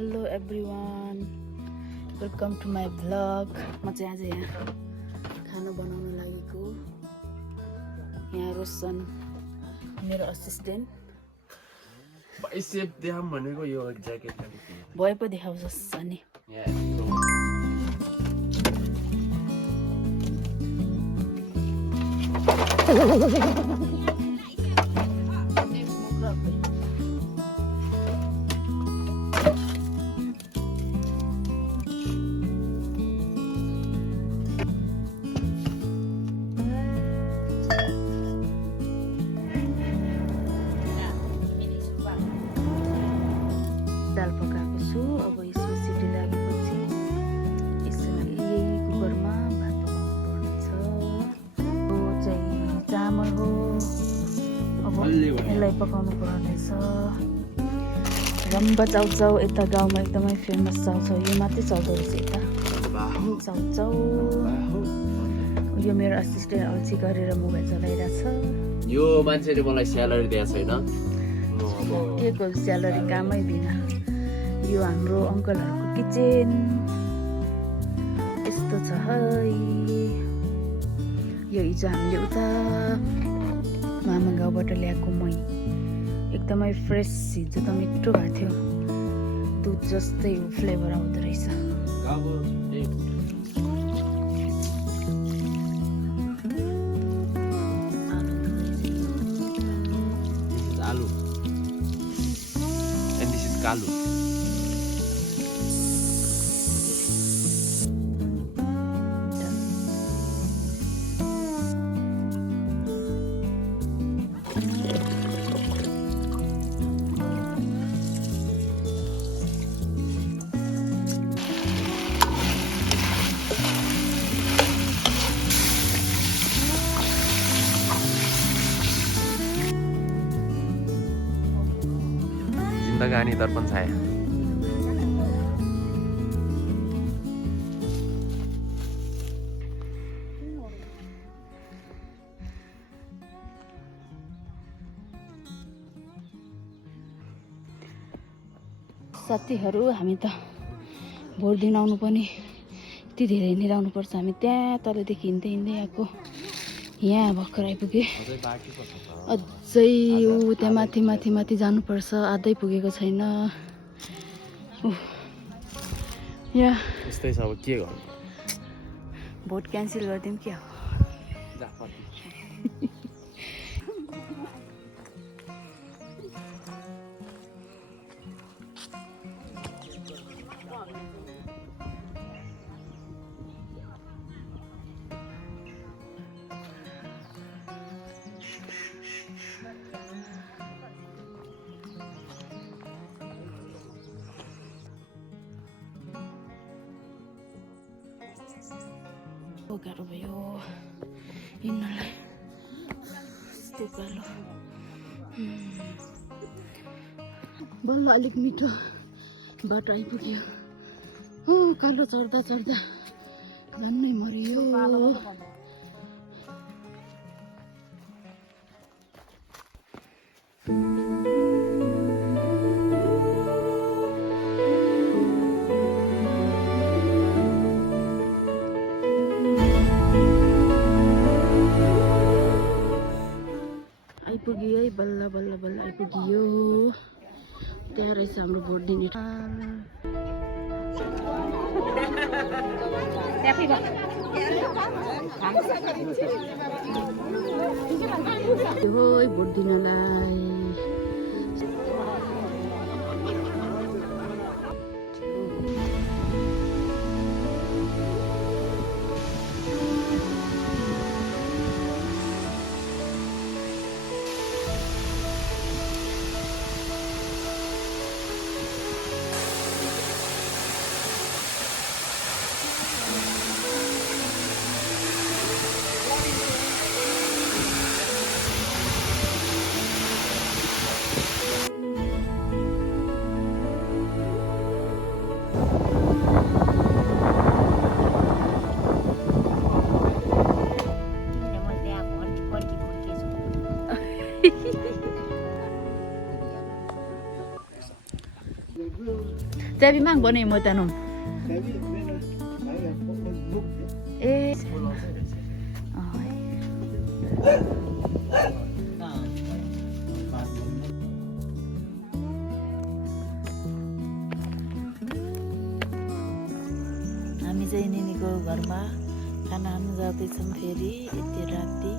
Hello everyone, welcome to my vlog. म चाहिँ आज यहाँ खाना बनाउन लागेको। यहाँ रोशन मेरो असिस्टेन्ट। बाइसेप देखाम भनेको यो ज्याकेट भए पो देखाउँछस् अनि। दाल पकाएको छु। अब यसमा सिटी लागेपछि यसरी कुकरमा भात पकाउनु पर्नेछ। यो चाहिँ चामल हो। अब यसलाई पकाउनु पर्नेछ। रम्बा चाउचाउ यता गाउँमा एकदमै फेमस चाउचाउ यो मात्रै चल्दो रहेछ यता चाउचाउ। यो मेरो असिस्टेन्ट अल्छी गरेर मोबाइल चलाइरहेछ। यो मान्छेले मलाई स्यालेरी दिएको छैन। के को स्यालेरी कामै दिँदा। यो हाम्रो अङ्कलहरूको किचन यस्तो छ है। यो हिजो हामीले उता मामा गाउँबाट ल्याएको मही एकदमै फ्रेस हिजो त मिठो भएको थियो। दुध जस्तै फ्लेभर आउँदो रहेछ। आलु and this is kalu. जिन्दगानी Darpan छाया। साथीहरू हामी त भोट दिन आउनु पनि यति धेरै हिँडेर आउनुपर्छ। हामी त्यहाँ तलदेखि हिँड्दै हिँड्दै आएको। यहाँ भर्खर आइपुगेँ। अझै ऊ त्यहाँ माथि माथि माथि जानुपर्छ। आधै पुगेको छैन। यहाँ यस्तै छ अब के गर्नु। भोट क्यान्सल गरिदिउँ क्या हो। गाह्रो भयो हिँड्नलाई। यस्तो उकालो बल्ल अलिक मिठो बाटो आइपुग्यो। उकालो चढ्दा चढ्दा झन्नै मरियो। आइपुग्यो है बल्ल बल्ल बल्ल आइपुग्यो। त्यहाँ रहेछ हाम्रो भोट दिने हो भोट दिनलाई। चाबी माग भने म त ए हामी चाहिँ निनीको घरमा खाना खानु जाँदैछौँ फेरि यति राति